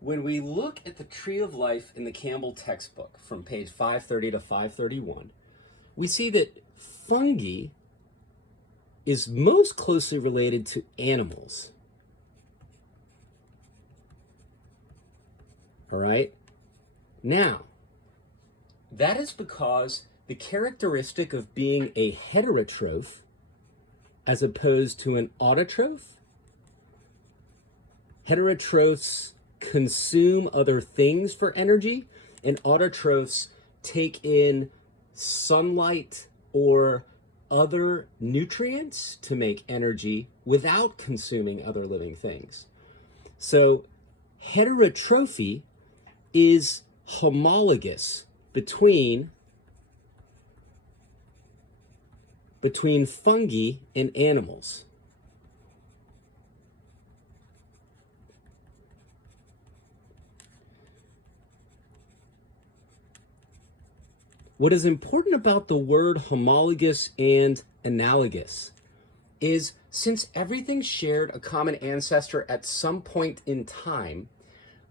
When we look at the tree of life in the Campbell textbook from page 530 to 531, we see that fungi is most closely related to animals. All right? Now, that is because the characteristic of being a heterotroph as opposed to an autotroph, heterotrophs consume other things for energy, and autotrophs take in sunlight or other nutrients to make energy without consuming other living things. So heterotrophy is homologous between fungi and animals. What is important about the word homologous and analogous is, since everything shared a common ancestor at some point in time,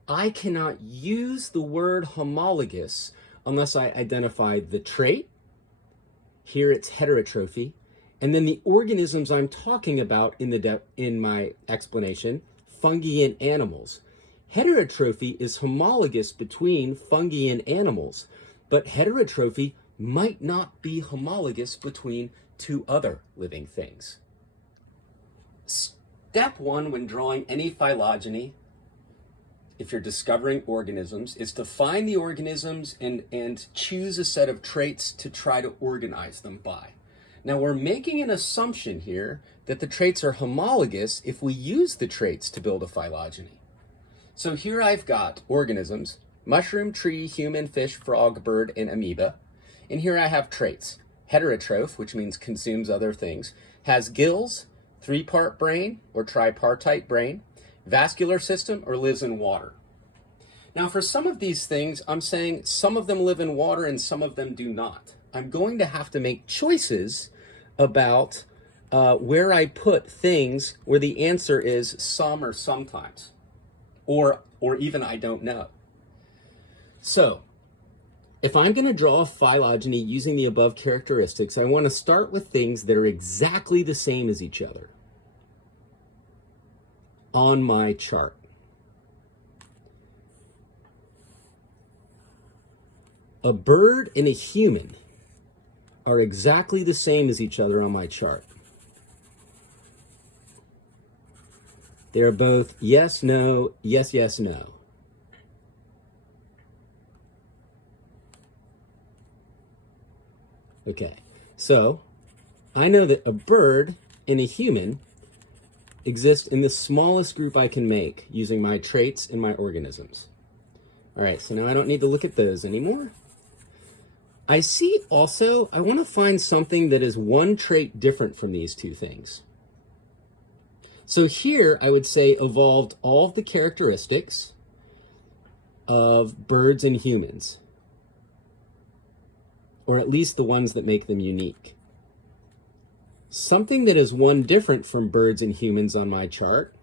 I cannot use the word homologous unless I identify the trait. Here it's heterotrophy, and then the organisms I'm talking about in my explanation, fungi and animals. Heterotrophy is homologous between fungi and animals, but heterotrophy might not be homologous between two other living things. Step one when drawing any phylogeny, if you're discovering organisms, is to find the organisms and choose a set of traits to try to organize them by. Now, we're making an assumption here that the traits are homologous if we use the traits to build a phylogeny. So here I've got organisms: mushroom, tree, human, fish, frog, bird, and amoeba. And here I have traits. Heterotroph, which means consumes other things, has gills, three-part brain or tripartite brain, vascular system, or lives in water. Now, for some of these things, I'm saying some of them live in water and some of them do not. I'm going to have to make choices about where I put things where the answer is some or sometimes, or even I don't know. So, if I'm going to draw a phylogeny using the above characteristics, I want to start with things that are exactly the same as each other on my chart. A bird and a human are exactly the same as each other on my chart. They're both yes, no, yes, yes, no. Okay, so I know that a bird and a human exist in the smallest group I can make using my traits and my organisms. All right, so now I don't need to look at those anymore. I see also, I want to find something that is one trait different from these two things. So here I would say evolved all of the characteristics of birds and humans, or at least the ones that make them unique. Something that is one different from birds and humans on my chart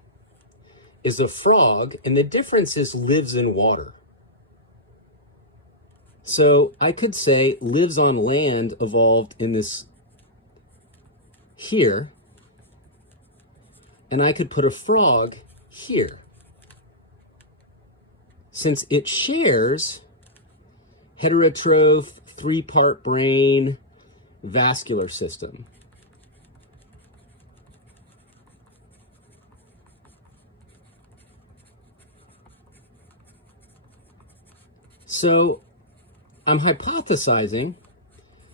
is a frog, and the difference is lives in water. So I could say lives on land evolved in this here, and I could put a frog here. Since it shares heterotroph, three-part brain, vascular system. So I'm hypothesizing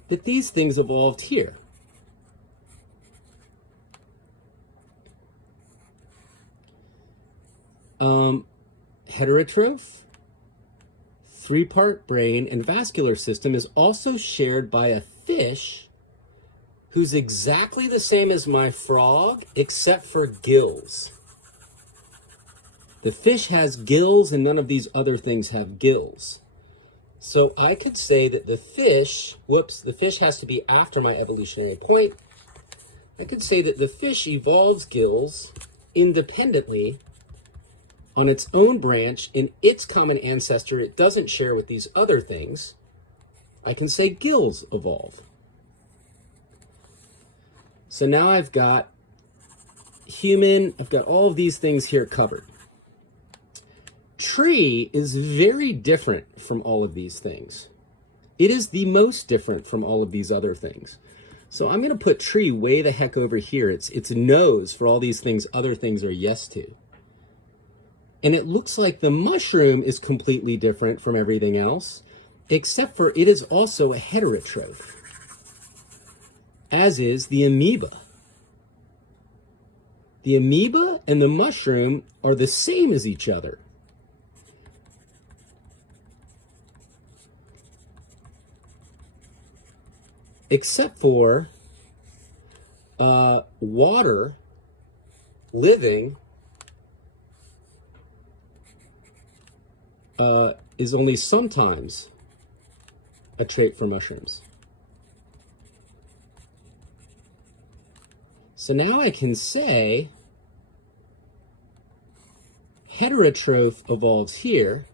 that these things evolved here. Heterotroph, three-part brain, and vascular system is also shared by a fish who's exactly the same as my frog, except for gills. The fish has gills and none of these other things have gills. So I could say that the fish has to be after my evolutionary point. I could say that the fish evolves gills independently on its own branch in its common ancestor it doesn't share with these other things, I can say gills evolve. So now I've got human, I've got all of these things here covered. Tree is very different from all of these things. It is the most different from all of these other things. So I'm going to put tree way the heck over here. It's no's for all these things other things are yes to. And it looks like the mushroom is completely different from everything else, except for it is also a heterotroph, as is the amoeba. The amoeba and the mushroom are the same as each other. Except for water living is only sometimes a trait for mushrooms. So now I can say heterotroph evolves here,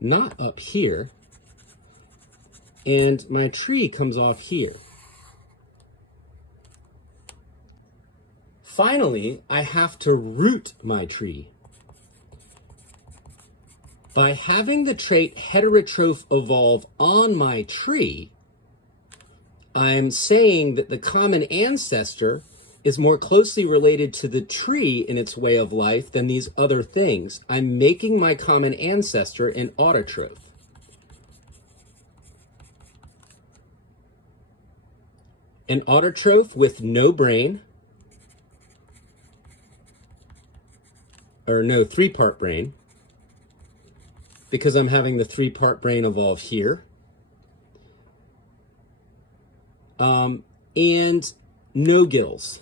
not up here, and my tree comes off here. Finally, I have to root my tree. By having the trait heterotroph evolve on my tree, I'm saying that the common ancestor is more closely related to the tree in its way of life than these other things. I'm making my common ancestor an autotroph. An autotroph with no brain, or no three-part brain, because I'm having the three-part brain evolve here. And no gills.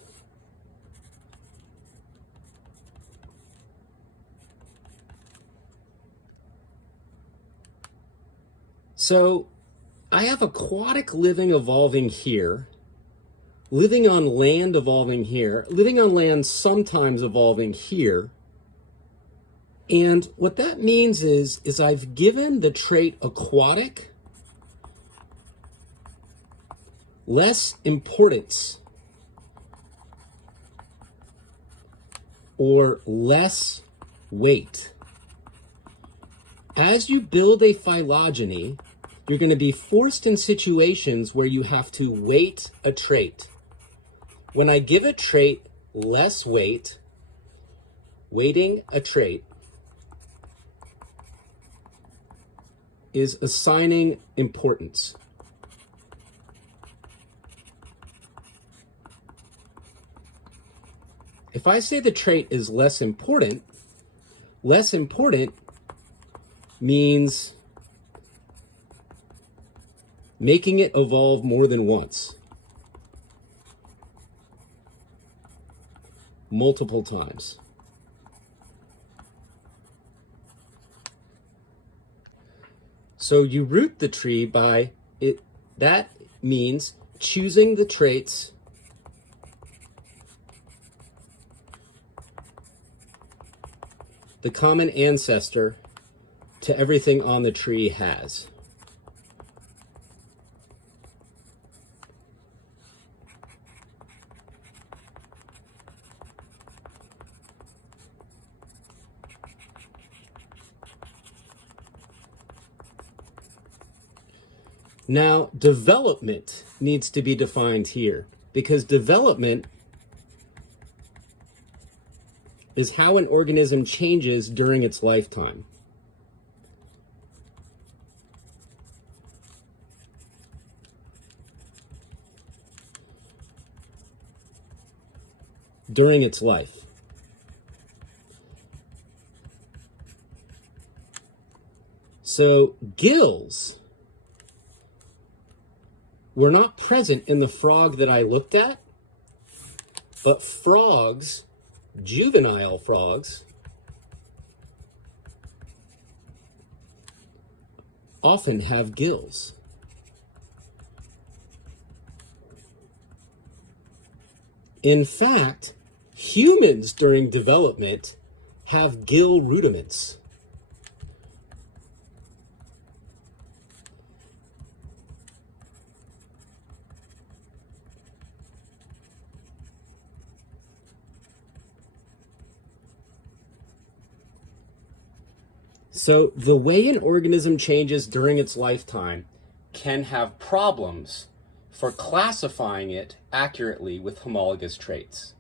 So I have aquatic living evolving here, living on land evolving here, living on land sometimes evolving here. And what that means is I've given the trait aquatic less importance or less weight. As you build a phylogeny, you're going to be forced in situations where you have to weight a trait. When I give a trait less weight, weighting a trait is assigning importance. If I say the trait is less important means making it evolve more than once, multiple times. So you root the tree by it. That means choosing the traits the common ancestor to everything on the tree has. Now, development needs to be defined here, because development is how an organism changes during its lifetime. During its life. So gills were not present in the frog that I looked at, but frogs, juvenile frogs, often have gills. In fact, Humans during development have gill rudiments. So the way an organism changes during its lifetime can have problems for classifying it accurately with homologous traits.